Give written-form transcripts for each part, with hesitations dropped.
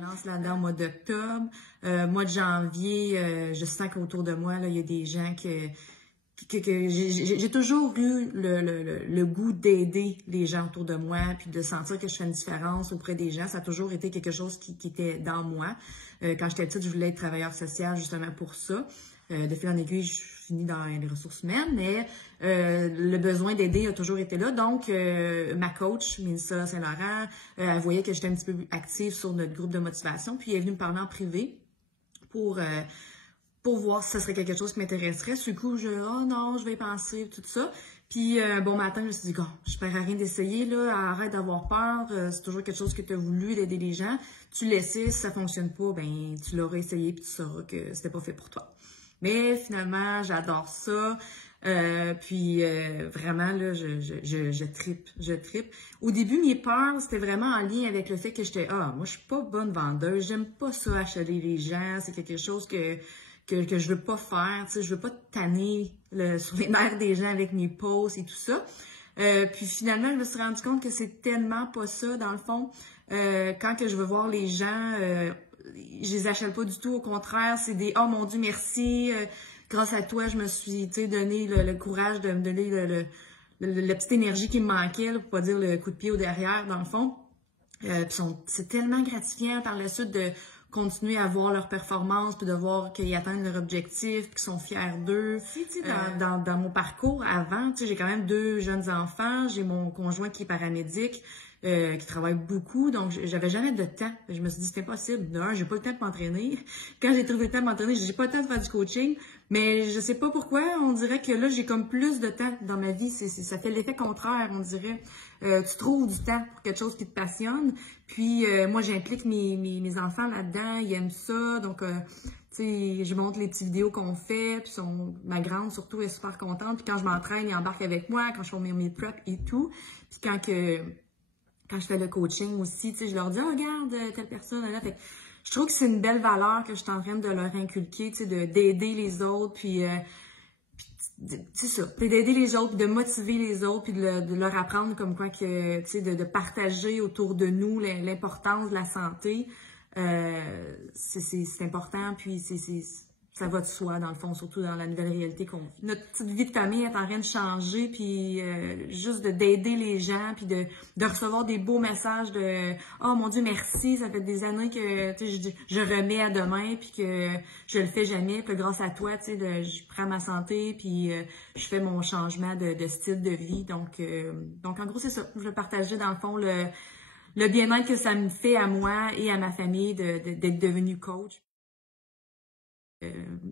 lance là-dedans au mois d'octobre. Mois de janvier, je sens qu'autour de moi, là, il y a des gens que j'ai toujours eu le goût d'aider les gens autour de moi, puis de sentir que je fais une différence auprès des gens. Ça a toujours été quelque chose qui était dans moi. Quand j'étais petite, je voulais être travailleur social justement pour ça. De fil en aiguille, je finis dans les ressources humaines, mais le besoin d'aider a toujours été là. Donc, ma coach, Mélissa Saint-Laurent, elle voyait que j'étais un petit peu active sur notre groupe de motivation, puis elle est venue me parler en privé pour voir si ça serait quelque chose qui m'intéresserait. Du coup, oh non, je vais y penser, tout ça. Puis, bon matin, je me suis dit, je perds à rien d'essayer, là, arrête d'avoir peur, c'est toujours quelque chose que tu as voulu, d'aider les gens. Tu l'essaies, si ça fonctionne pas, ben, tu l'auras essayé, puis tu sauras que c'était pas fait pour toi. Mais finalement, j'adore ça. Puis vraiment, là, je trippe. Au début, mes peurs, c'était vraiment en lien avec le fait que j'étais, moi, je suis pas bonne vendeuse, j'aime pas ça, acheter les gens, c'est quelque chose que je veux pas faire, tu sais, je veux pas tanner sur les nerfs des gens avec mes posts et tout ça. Puis finalement, je me suis rendu compte que c'est tellement pas ça, dans le fond. Quand que je veux voir les gens, je les achète pas du tout, au contraire, c'est des « Oh mon Dieu, merci, grâce à toi, je me suis, tu sais, donné le courage de me donner la petite énergie qui me manquait, là, pour pas dire le coup de pied au derrière, dans le fond. » C'est tellement gratifiant par la suite de continuer à voir leur performance, puis de voir qu'ils atteignent leur objectif, puis qu'ils sont fiers d'eux. Dans mon parcours avant, j'ai quand même 2 jeunes enfants, j'ai mon conjoint qui est paramédic, qui travaille beaucoup, donc j'avais jamais de temps. Je me suis dit, c'est impossible. D'un, j'ai pas le temps de m'entraîner. Quand j'ai trouvé le temps de m'entraîner, j'ai pas le temps de faire du coaching, mais je sais pas pourquoi, on dirait que là, j'ai comme plus de temps dans ma vie. Ça fait l'effet contraire, on dirait. Tu trouves du temps pour quelque chose qui te passionne. Puis, moi, j'implique mes enfants là-dedans, ils aiment ça, donc... tu sais, je montre les petites vidéos qu'on fait, puis ma grande, surtout, est super contente. Puis quand je m'entraîne, il embarque avec moi, quand je fais mes preps et tout. Puis quand je fais le coaching aussi, tu sais, je leur dis, regarde, telle personne, là. Fait, je trouve que c'est une belle valeur que je suis en train de leur inculquer, tu sais, d'aider les autres, puis c'est ça, puis d'aider les autres, puis de motiver les autres, puis de leur apprendre comme quoi que, tu sais, de partager autour de nous l'importance de la santé. C'est important, puis ça va de soi, dans le fond, surtout dans la nouvelle réalité qu'on vit. Notre petite vie de famille est en train de changer, puis juste d'aider les gens, puis de recevoir des beaux messages de « Oh mon Dieu, merci, ça fait des années que je remets à demain, puis que je le fais jamais, puis grâce à toi, tu sais, je prends ma santé, puis je fais mon changement de style de vie. » Donc en gros, c'est ça. Je veux partager, dans le fond, le bien-être que ça me fait à moi et à ma famille d'être devenue coach.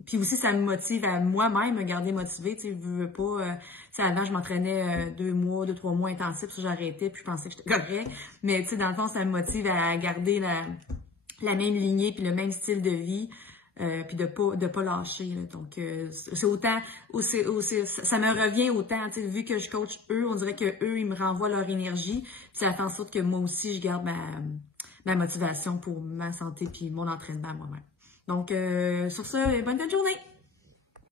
Puis aussi, ça me motive à moi-même me garder motivée. Tu sais, je veux pas... avant, je m'entraînais 2-3 mois intensifs, ça j'arrêtais, puis je pensais que j'étais correct. Mais tu sais, dans le fond, ça me motive à garder la même lignée, puis le même style de vie, puis de pas lâcher. Là. Donc, c'est autant... ça me revient autant, tu sais, vu que je coach eux, on dirait que eux ils me renvoient leur énergie, puis ça fait en sorte que moi aussi, je garde ma motivation pour ma santé, puis mon entraînement moi-même. Donc, sur ce, bonne fin de journée!